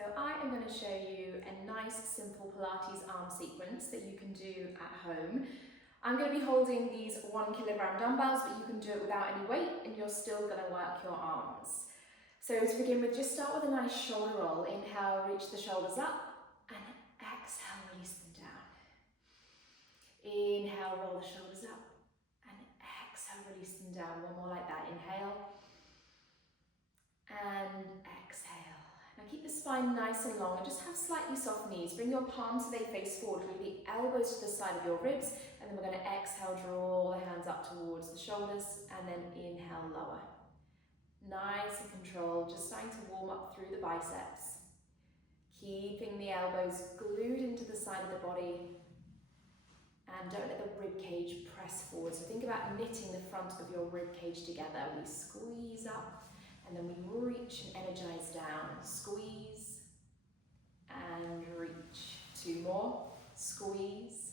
So I am going to show you a nice simple Pilates arm sequence that you can do at home. I'm going to be holding these 1 kilogram dumbbells, but you can do it without any weight and you're still going to work your arms. So to begin with, just start with a nice shoulder roll. Inhale, reach the shoulders up, and exhale, release them down. Inhale, roll the shoulders up, and exhale, release them down. One more like that. Inhale, and exhale. Now keep the spine nice and long and just have slightly soft knees. Bring your palms so they face forward, bring the elbows to the side of your ribs, and then we're going to exhale, draw the hands up towards the shoulders, and then inhale, lower. Nice and controlled, just starting to warm up through the biceps. Keeping the elbows glued into the side of the body, and don't let the rib cage press forward. So think about knitting the front of your rib cage together. We squeeze up, and then we reach and energize down. Squeeze and reach. 2 more. Squeeze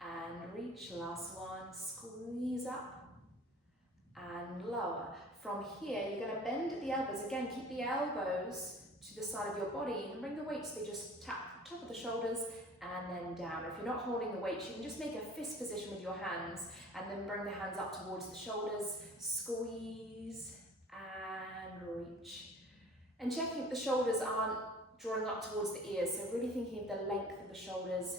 and reach. Last one. Squeeze up and lower. From here, you're going to bend at the elbows. Again, keep the elbows to the side of your body and bring the weights. They just tap the top of the shoulders and then down. If you're not holding the weights, you can just make a fist position with your hands and then bring the hands up towards the shoulders. Squeeze and reach. And checking if the shoulders aren't drawing up towards the ears. So really thinking of the length of the shoulders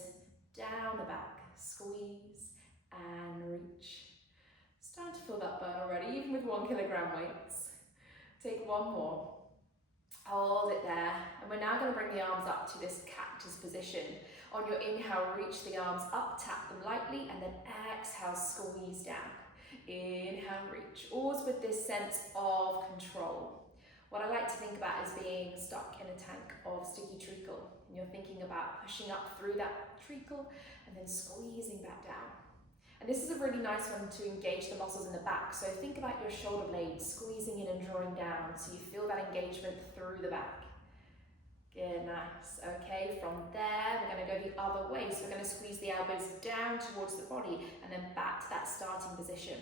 down the back. Squeeze and reach. Starting to feel that burn already, even with 1 kilogram weights. Take 1 more. Hold it there. And we're now going to bring the arms up to this cactus position. On your inhale, reach the arms up, tap them lightly, and then exhale, squeeze down. Inhale, reach. Always with this sense of control. What I like to think about is being stuck in a tank of sticky treacle. And you're thinking about pushing up through that treacle and then squeezing back down. And this is a really nice one to engage the muscles in the back. So think about your shoulder blades squeezing in and drawing down so you feel that engagement through the back. Good, nice. Okay, from there, we're going to go the other way. So we're going to squeeze the elbows down towards the body and then back to that starting position.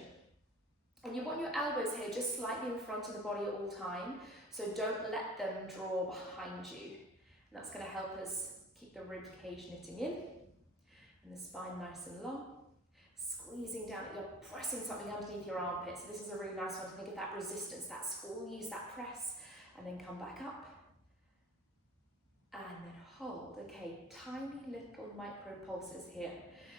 And you want your elbows here just slightly in front of the body at all time. So don't let them draw behind you. And that's going to help us keep the rib cage knitting in and the spine nice and long. Squeezing down, you're pressing something underneath your armpit. So this is a really nice one to think of that resistance, that squeeze, that press, and then come back up. And then hold. Okay, tiny little micro pulses here.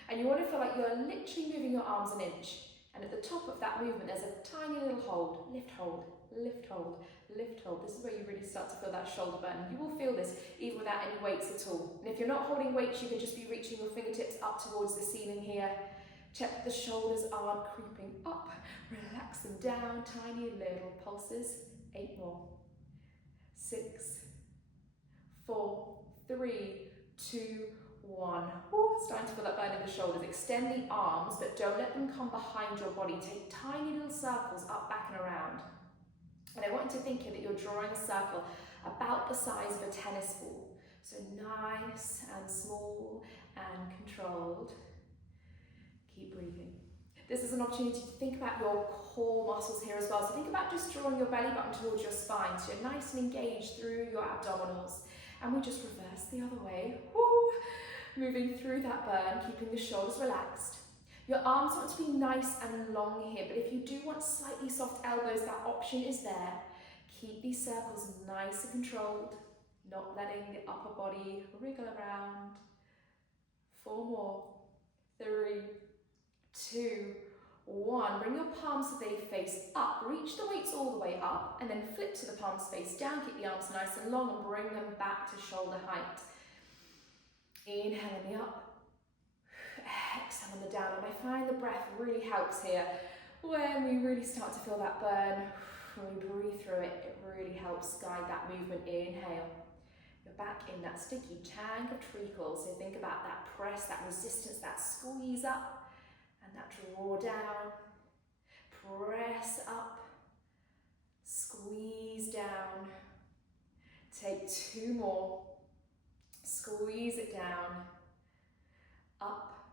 And you want to feel like you're literally moving your arms an inch. And at the top of that movement, there's a tiny little hold. Lift, hold, lift, hold, lift, hold. This is where you really start to feel that shoulder burn. You will feel this even without any weights at all. And if you're not holding weights, you can just be reaching your fingertips up towards the ceiling here. Check the shoulders aren't creeping up. Relax them down. Tiny little pulses. 8 more. 6, 4, 3, 2, 1. Ooh, starting to feel that burn in the shoulders. Extend the arms, but don't let them come behind your body. Take tiny little circles up, back and around. And I want you to think here that you're drawing a circle about the size of a tennis ball. So nice and small and controlled. Keep breathing. This is an opportunity to think about your core muscles here as well. So think about just drawing your belly button towards your spine so you're nice and engaged through your abdominals. And we just reverse the other way. Woo! Moving through that burn, keeping the shoulders relaxed. Your arms want to be nice and long here, but if you do want slightly soft elbows, that option is there. Keep these circles nice and controlled, not letting the upper body wriggle around. 4 more. 3, 2, 1. Bring your palms so they face up. Reach the weights all the way up and then flip to the palms face down. Keep the arms nice and long and bring them back to shoulder height. Inhale on the up. Exhale on the down. And I find the breath really helps here. When we really start to feel that burn, when we breathe through it, it really helps guide that movement. Inhale. You're back in that sticky tank of treacle. So think about that press, that resistance, that squeeze up. And that draw down, press up, squeeze down. Take 2 more, squeeze it down, up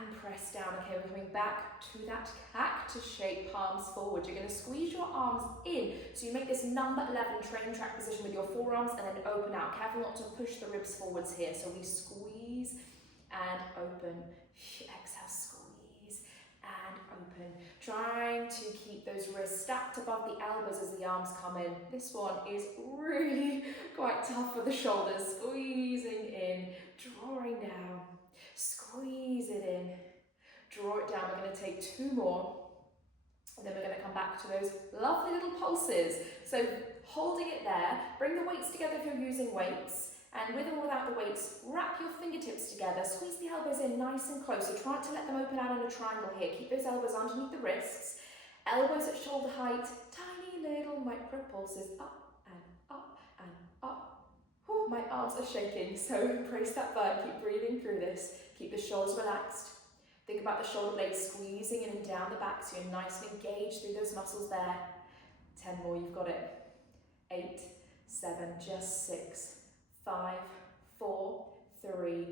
and press down. Okay, we're coming back to that cactus shape, palms forward. You're going to squeeze your arms in. So you make this number 11 train track position with your forearms and then open out. Careful not to push the ribs forwards here. So we squeeze and open. Exhale, squeeze and open. Trying to keep those wrists stacked above the elbows as the arms come in. This one is really quite tough for the shoulders. Squeezing in, drawing down. Squeeze it in, draw it down. We're going to take 2 more, and then we're going to come back to those lovely little pulses. So holding it there, bring the weights together if you're using weights, and with or without the weights, wrap your fingertips together, squeeze the elbows in nice and close. So try not to let them open out in a triangle here. Keep those elbows underneath the wrists, elbows at shoulder height, tiny little micro pulses up and up and up. Whew, my arms are shaking, so embrace that burn. Keep breathing through this. Keep the shoulders relaxed. Think about the shoulder blades squeezing in and down the back so you're nice and engaged through those muscles there. 10 more, you've got it. 8, 7, just 6, 5, 4, 3,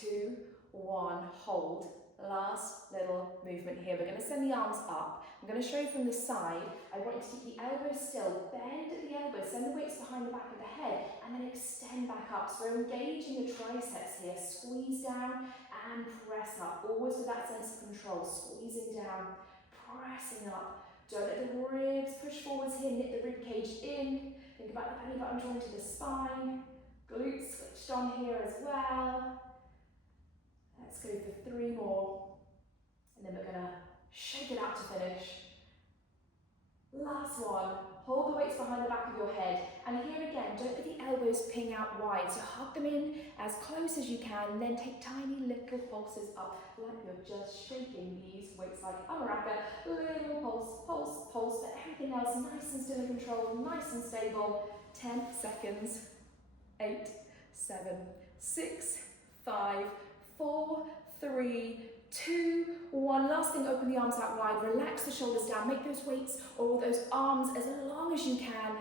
2, 1. Hold. Last little movement here. We're going to send the arms up. I'm going to show you from the side. I want you to keep the elbows still. Bend at the elbows. Send the weights behind the back of the head and then extend back up. So we're engaging the triceps here. Squeeze down and press up. Always with that sense of control. Squeezing down, pressing up. Don't let the ribs push forwards here. Knit the rib cage in. Think about the belly button drawn to the spine. Glutes switched on here as well. Let's go for 3 more. And then we're going to shake it out to finish. Last one. Hold the weights behind the back of your head. And here again, don't let the elbows ping out wide. So hug them in as close as you can. And then take tiny little pulses up like you're just shaking these weights like a maraca. Little pulse, pulse, pulse. But everything else nice and still in control, nice and stable. 10 seconds. 8, 7, 6, 5, 4, 3, 2, 1. Last thing, open the arms out wide, relax the shoulders down, make those weights or those arms as long as you can,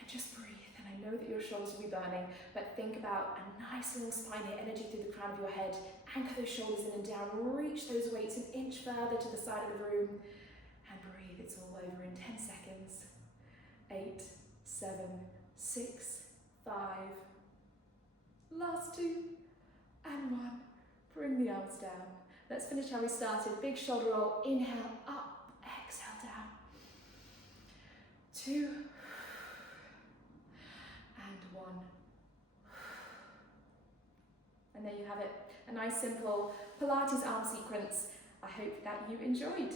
and just breathe. And I know that your shoulders will be burning, but think about a nice long spine here, energy through the crown of your head. Anchor those shoulders in and down, reach those weights an inch further to the side of the room, and breathe. It's all over in 10 seconds. 8, 7, 6, 5, last 2, and 1. Bring the arms down. Let's finish how we started. Big shoulder roll. Inhale, up. Exhale, down. 2, and 1. And there you have it. A nice simple Pilates arm sequence. I hope that you enjoyed.